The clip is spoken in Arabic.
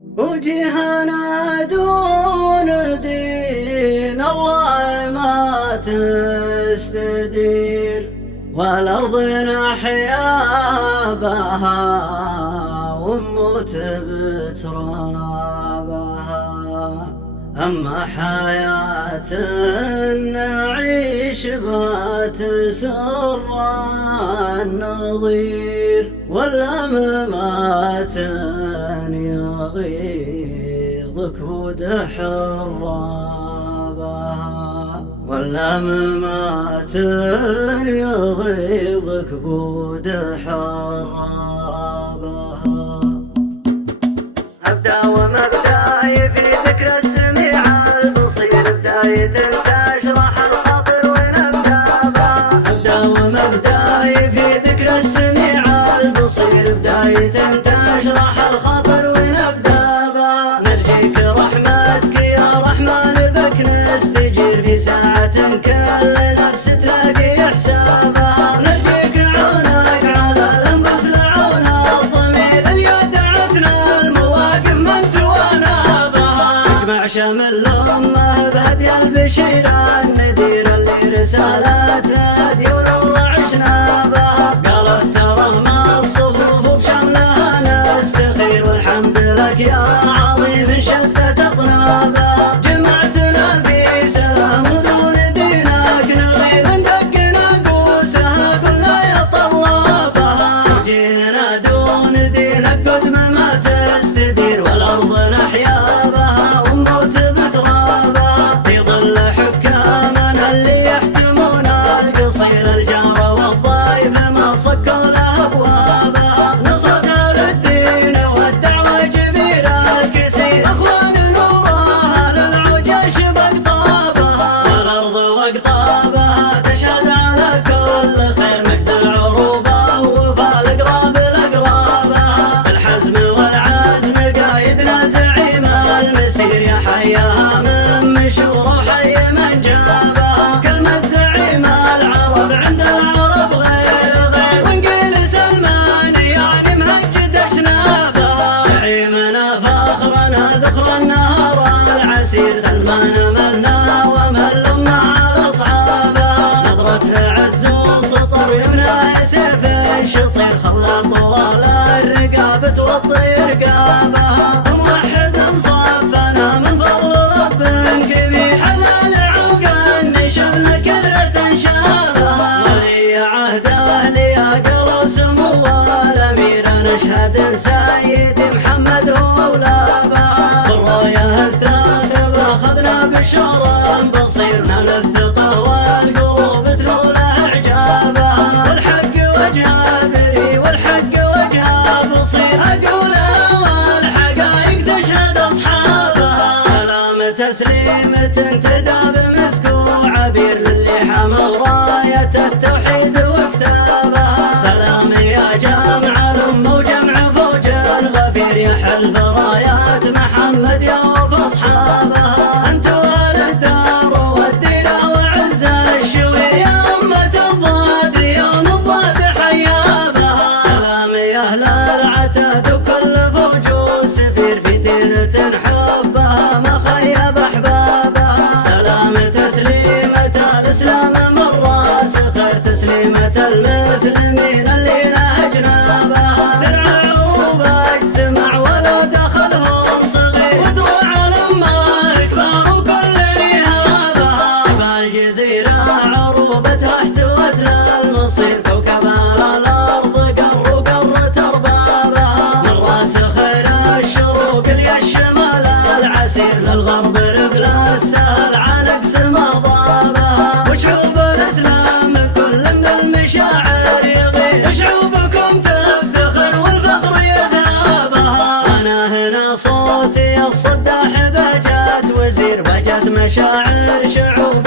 وجهنا دون دين الله ما تستدير، والأرض نحيا بها ونموت بترابها. أما حياة نعيش بها تسر النظير، ولا ممات يغيظك حرابها، ولا ممات يغيظك حرابها. أبدأ ومبدأي في ذكر السميع البصير، بداية تشرح الخاطر ونبدأ بها. أبدأ ومبدأي في ذكر السميع البصير، بداية تشرح الخاطر ونبدأ بها. نرجيك رحمتك يا رحمن بك نستجير، في ساعة كل نفس تلاقي حسابها. نرجيك عونك على الأنفس لعون الضمير، اليد دعتنا المواقف من توانا بها. اجمع شمل الأمة بهدي البشير النذير، اللي رسالات هدي ونور عشنا بها. قالت ترى ما الصفوف بشملها نستخير، والحمد لك يا عظيم شتت أطنابها. جمعتنا في سلام ودون دينك نغير، ندق ناقوسها كلها يا طلابها. جينا دون دينك قدم ما تستدير، والأرض نحيا بها ونموت بترابها. في ظل حكامنا اللي يحتمون القصير، الجار والضيف ما صكوا له أبوابها. نصرتها للدين والدعوة جبير الكسير، أخوان النور أهل العجيش بأقطابها. والأرض وأقطابها تشهد على كل خير، مجد العروبة ووفا الأقراب لأقرابها. بالحزم والعزم قايدنا زعيم المسير، يا حياها من مشورة وحي من جابها. كلمة زعيم العرب عند العرب غير غير، ونقيل سلمان يعني مهجد أشنابها. زعيمنا فخرنا ذكر النهار العسير، سلمان ملنا وملمنا على أصحابها. نظرته عز وسطر يمنى سيف شطير، خلى طوال الرقاب توطي رقابها. موحد صفنا من فضل رب كبير، حلال عوقا نشمل كثرة شابها. ولي عهد أهلي أقل سمو الأمير، نشهد سيدي محمد وأولابها. بالرؤية الثاقبة أخذنا بشرى بصير، نال الثقة والقلوب تنول إعجابها. والحق وجهه بري والحق وجهه بصير، أقولها والحقائق تشهد أصحابها. سلام تسليمة تدى بمسكوع عبير، للي حمل راية التوحيد وكتابها. سلام يا جامع الأمة وجمع فوج غفير، يا حلف رايات محمد يا وفى أصحابها. أنتوا أهل الدار والدين وعز الشوير، يا أمة الضاد يوم الضاد حيابها. سلام يا أهل العتاد وكل فوج وسفير، في ديرة حبها ما خيب أحبابها. سلام تسليمة الإسلام من راس خير، تسليمة المسلمين اللي نهجنا بها. درع العروبة اجتمع ولا دخلهم صغير، ودروع الأمة كبار وكل رهابها. بالجزيرة عروبتها احتوتها المصير، كوكب الأرض قرت أربابها. من راس خير الشروق لي الشمال العسير، للغرب ربل السهل عن أقسم أضابها. وشعوب الإسلام كل بالمشاعر يغير، شعوبكم تفتخر والفخر يذهبها. أنا هنا صوتي الصداح بجات وزير، بجات مشاعر شعوب